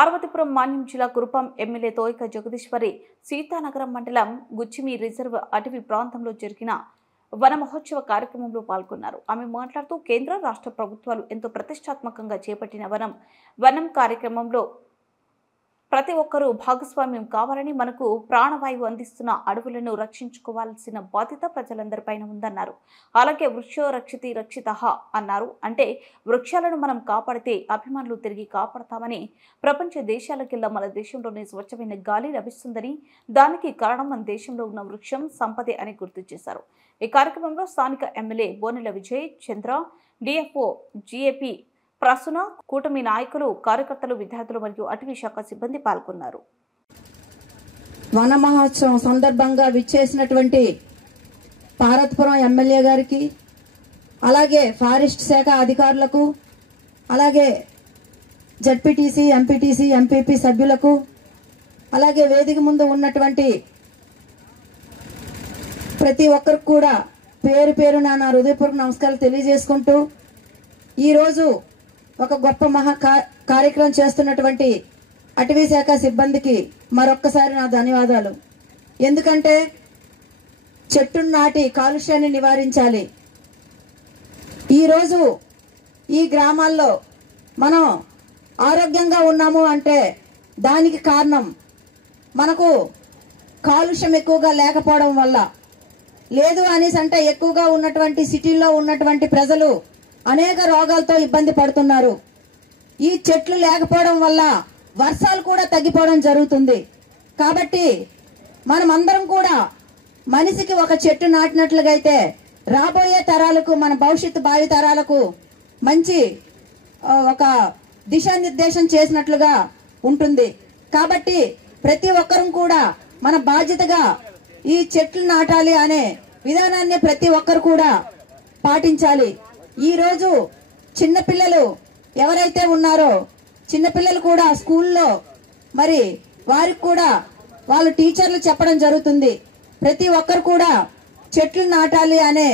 పార్వతీపురం మాన్యం జిల్లా కురుపాం ఎమ్మెల్యే తోయిక జగదీశ్వరి సీతానగరం మండలం గుచ్చిమి రిజర్వ్ అటవీ ప్రాంతంలో జరిగిన వన మహోత్సవ కార్యక్రమంలో పాల్గొన్నారు. ఆమె మాట్లాడుతూ కేంద్ర రాష్ట్ర ప్రభుత్వాలు ఎంతో ప్రతిష్టాత్మకంగా చేపట్టిన వనం కార్యక్రమంలో ప్రతి ఒక్కరూ భాగస్వామ్యం కావాలని, మనకు ప్రాణవాయువు అందిస్తున్న అడవులను రక్షించుకోవాల్సిన బాధ్యత ప్రజలందరిపైన ఉందన్నారు. అలాగే వృక్షో రక్షితి రక్షితః అన్నారు. అంటే వృక్షాలను మనం కాపాడితే అభిమానులు తిరిగి కాపాడతామని, ప్రపంచ దేశాలకెల్లా మన దేశంలోనే స్వచ్ఛమైన గాలి లభిస్తుందని, దానికి కారణం మన దేశంలో ఉన్న వృక్షం సంపదే అని గుర్తు చేశారు. ఈ కార్యక్రమంలో స్థానిక ఎమ్మెల్యే బోనెల విజయ్ చంద్ర, డిఎఫ్ఓ జిఏపీ ప్రసూన, కూటమి నాయకులు, కార్యకర్తలు, విద్యార్థులు మరియు అటవీ శాఖ సిబ్బంది పాల్గొన్నారు. వన మహోత్సవం సందర్భంగా విచ్చేసినటువంటి పార్వతీపురం ఎమ్మెల్యే గారికి, అలాగే ఫారెస్ట్ శాఖ అధికారులకు, అలాగే జడ్పీటీసీ, ఎంపీటీసీ, ఎంపీపీ సభ్యులకు, అలాగే వేదిక ముందు ఉన్నటువంటి ప్రతి ఒక్కరికి కూడా పేరు పేరున నా హృదయపూర్వక నమస్కారాలు తెలియజేసుకుంటూ, ఈరోజు ఒక గొప్ప కార్యక్రమం చేస్తున్నటువంటి అటవీ శాఖ సిబ్బందికి మరొక్కసారి నా ధన్యవాదాలు. ఎందుకంటే చెట్టును నాటి కాలుష్యాన్ని నివారించాలి. ఈరోజు ఈ గ్రామాల్లో మనం ఆరోగ్యంగా ఉన్నాము అంటే దానికి కారణం మనకు కాలుష్యం ఎక్కువగా లేకపోవడం వల్ల. లేదు అనేసి అంటే ఎక్కువగా ఉన్నటువంటి సిటీల్లో ఉన్నటువంటి ప్రజలు అనేక రోగాలతో ఇబ్బంది పడుతున్నారు. ఈ చెట్లు లేకపోవడం వల్ల వర్షాలు కూడా తగ్గిపోవడం జరుగుతుంది. కాబట్టి మనమందరం కూడా మనిషికి ఒక చెట్టు నాటినట్లుగా అయితే రాబోయే తరాలకు, మన భవిష్యత్తు భావి తరాలకు మంచి ఒక దిశానిర్దేశం చేసినట్లుగా ఉంటుంది. కాబట్టి ప్రతి ఒక్కరం కూడా మన బాధ్యతగా ఈ చెట్లు నాటాలి అనే విధానాన్ని ప్రతి ఒక్కరు కూడా పాటించాలి. ఈ రోజు చిన్నపిల్లలు ఎవరైతే ఉన్నారో చిన్నపిల్లలు కూడా స్కూల్లో మరి వారికి కూడా వాళ్ళ టీచర్లు చెప్పడం జరుగుతుంది. ప్రతి ఒక్కరు కూడా చెట్లు నాటాలి అనే